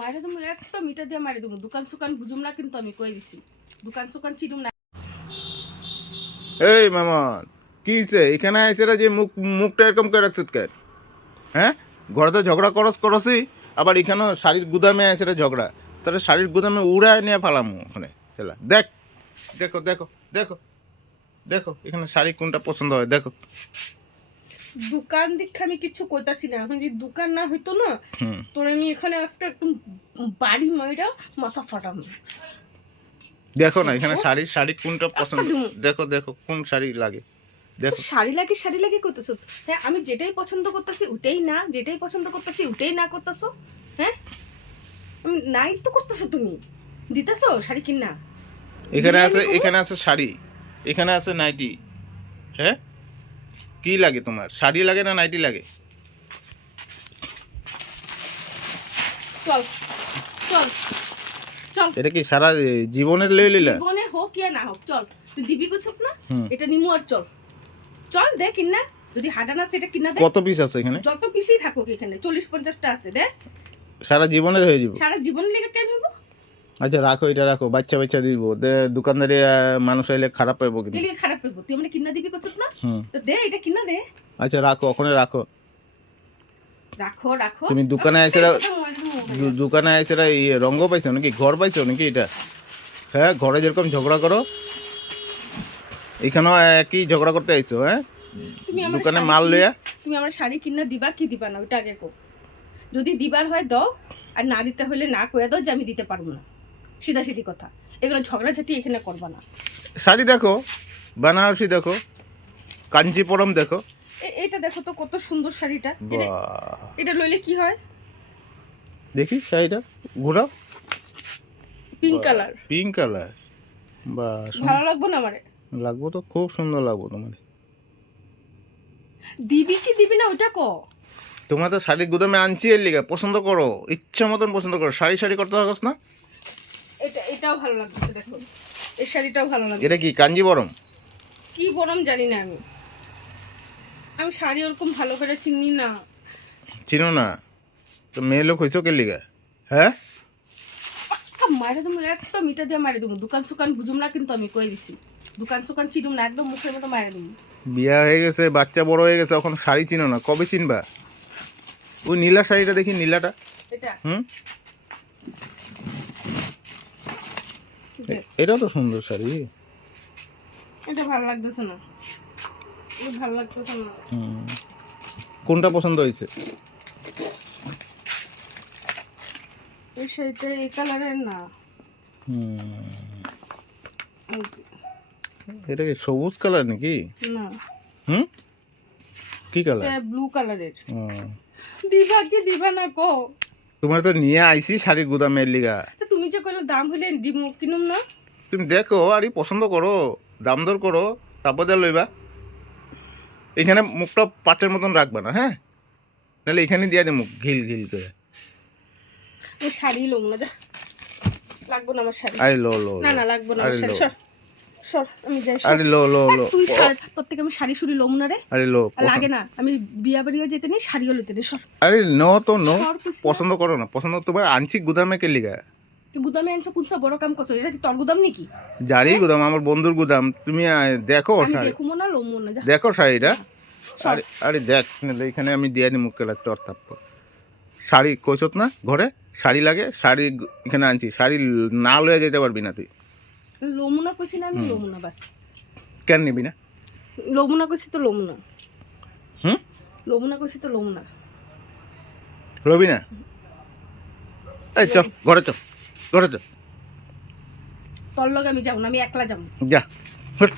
মারে তুমি একটা মিটা দিয়ে মারি দেবো দোকান সুকান বুঝুম না কিন্তু আমি কই দিছি। দোকান সুকান চিরুম না। এই মামন, কি হইছে? এখানে আইছে রে যে মুখ মুখটা এরকম করে রাখছিস কে হ্যাঁ? ঘরে তো ঝগড়া করস করসি আবার এখানেও শাড়ির গুদামে আছে রে ঝগড়া। তাহলে শাড়ির গুদামে উড়ায় নিয়ে পালাম ওখানে চলা দেখ, দেখো দেখো দেখো দেখো, এখানে শাড়ি কোনটা পছন্দ হয়, দেখো। দোকান দেখে আমি কিচ্ছু কইতাছি না। এখন যদি দোকান না হইতো না তোর আমি এখানে আজকে একদম বাড়ি মাইরা মাথা ফাটাম দেখো না এখানে শাড়ি শাড়ি কোনটা পছন্দ? দেখো দেখো কোন শাড়ি লাগে? দেখো। শাড়ি লাগে শাড়ি লাগে কইতেছো? হ্যাঁ আমি যেটাই পছন্দ করতেছি ওটাই না যেটাই পছন্দ করতেছি ওটাই না করতেছো? হ্যাঁ? নাই তো করতেছো তুমি। দিতেছো শাড়ি কিনা? এখানে আছে এখানে আছে শাড়ি। এখানে আছে নাইটি। হ্যাঁ? কি লাগে তোমার? শাড়ি লাগে না নাইটি লাগে? চল চল চল। এটা কি সারা জীবনের লয়ে লিলা? জীবনে হোক ইয়া না হোক চল। তুই দিবি কুছুক না? এটা নিমু আর চল। চল দে কিনা যদি হাঁটা না সেটা কিনা দে। কত পিস আছে এখানে? যত পিসই থাকুক এখানে চল্লিশ পঞ্চাশটা আছে দে। সারা জীবনের হয়ে যাব। সারা জীবন লেগে কেন হইব আচ্ছা রাখো এটা রাখো বাচ্চা বাচ্চা দিব। দে দোকানদারি মানুষ আইলে খারাপ পাইবো কিন্তু। এলিগে খারাপ হইব তুই আমরা কিনা দিবি কুছুক না? তো দে এটা কিনা দে। আচ্ছা রাখো ওখানে রাখো। রাখো রাখো। তুমি দোকানে আইছো রা- এটা মারি দেবো। দু- দোকানে আছে ইয়ে রঙ্গ পাইছো নাকি? ঘর পাইছো নাকি এটা? হ্যাঁ ঘরে যেরকম ঝগড়া করো এখানেও একই ঝগড়া করতে আইছো হ্যাঁ? তুমি আমার দোকানে মাল লইয়া তুমি আমার শাড়ি কিনা দিবা কি দিবা না? ওইটা আগে কো যদি দিবার হয় দাও। আর না দিতে হলে না কয়ে দাও যে আমি দিতে পারব না। সিধা সিধি কথা। এগুলো ঝগড়াঝাটি এখানে করবা না। শাড়ি দেখো বেনারসি দেখো কাঞ্চিপুরম দেখো। এটা দেখো তো কত সুন্দর শাড়িটা। এটা- লইলে কি হয়? দেখি শাড়িটা ঘোরাও। পিঙ্ক কালার পিঙ্ক কালার বা ভালো লাগবো না আমারে? লাগবো তো খুব সুন্দর লাগবো তোমার দিবি কি দিবি না ওটা ক তোমরা তো শাড়ির গুদামে আনছি এর লিগা পছন্দ করো ইচ্ছা মতন পছন্দ করো। শাড়ি শাড়ি করতে থাকস না? এটা এটাও ভালো লাগছে দেখো এই শাড়িটাও ভালো লাগছে এটা কি কাঞ্জিবরম কি বরম জানি না আমি। আমি শাড়ি ওরকম ভালো করে চিনি না। চিনো না? তো মেয়ে লোক হয়েছো কে লিগা? হ্যাঁ? মারে তুমি একটা মিটা দিয়ে মারি দেবো। দোকান সুকান বুঝুম না কিন্তু আমি কই দিছি। দোকান সুকান চিরুম না একদম মুখের মতো মারে দেবো। বিয়া হয়ে গেছে বাচ্চা বড় হয়ে গেছে এখন শাড়ি চিনো না কবে চিনবা? ওই নীলা শাড়িটা দেখি নীলাটা। এটা? হুম? দে। এটাও তো সুন্দর শাড়ি। এটা ভালো লাগতেছে না। এটা ভালো লাগতেছে না। হুম। কোনটা পছন্দ হয়েছে? এই শাড়িটা এই কালারের না। হুম। এটা কি সবুজ কালার নাকি? না। হুম? কি কালার? এটা ব্লু কালারের। দিবা কি দিবা না কো? তোমার তো নিয়ে আইছি শাড়ির গুদামের লিগা। তুমি যে কইলো দাম হইলে দিমু কিনুম না? তুমি দেখো আর পছন্দ করো দাম দর করো তারপর যা লইবা। এখানে মুখটা পাটের মতন রাখবা না হ্যাঁ? নাহলে এখানে দিয়ে দে মুখ ঘিল ঘিল করে। এই শাড়ি লম না যা। লাগবো না আমার শাড়ি। আরে লো লো না না লাগবো না আমার শাড়ি সর আমি যাই আরে লো লো লো। তুই শাড়ি- তোর থেকে আমি শাড়ি শুড়ি লম না রে। আরে লো লাগে না আমি বিয়া বাড়িও যেতে নেই শাড়িও লইতে নেই সর। আরে নো তো নো। সর পছন্দ করো না পছন্দ তোমার আনছি গুদামে কে লিগা? তুই গুদামে আনছো কোনসা বড় কাম করছ? এটা কি তোর গুদাম নাকি? গুদাম আমার বন্ধুর গুদাম। তুমি দেখো আমি শাড়ি। দেখুমো না লমো না যা। দেখো শাড়িটা। আরে আরে দেখ এখানে আমি দিয়ে দিই মুখকে লাগতে অর্থাৎ। শাড়ি কইছত না ঘরে শাড়ি লাগে শাড়ি এখানে আনছি। শাড়ি না লয়ে যেতে পারবি না তুই। লমো না কইছি না আমি লমুনা বাস। কেন নিবি না? লমো না কইছি তো লমুনা। হুম? লমো কইছি তো লমো না লবি না? এই চ ঘরে চ ঘরে চ তোর লগে আমি যাব না আমি একলা যাব। যা হুট।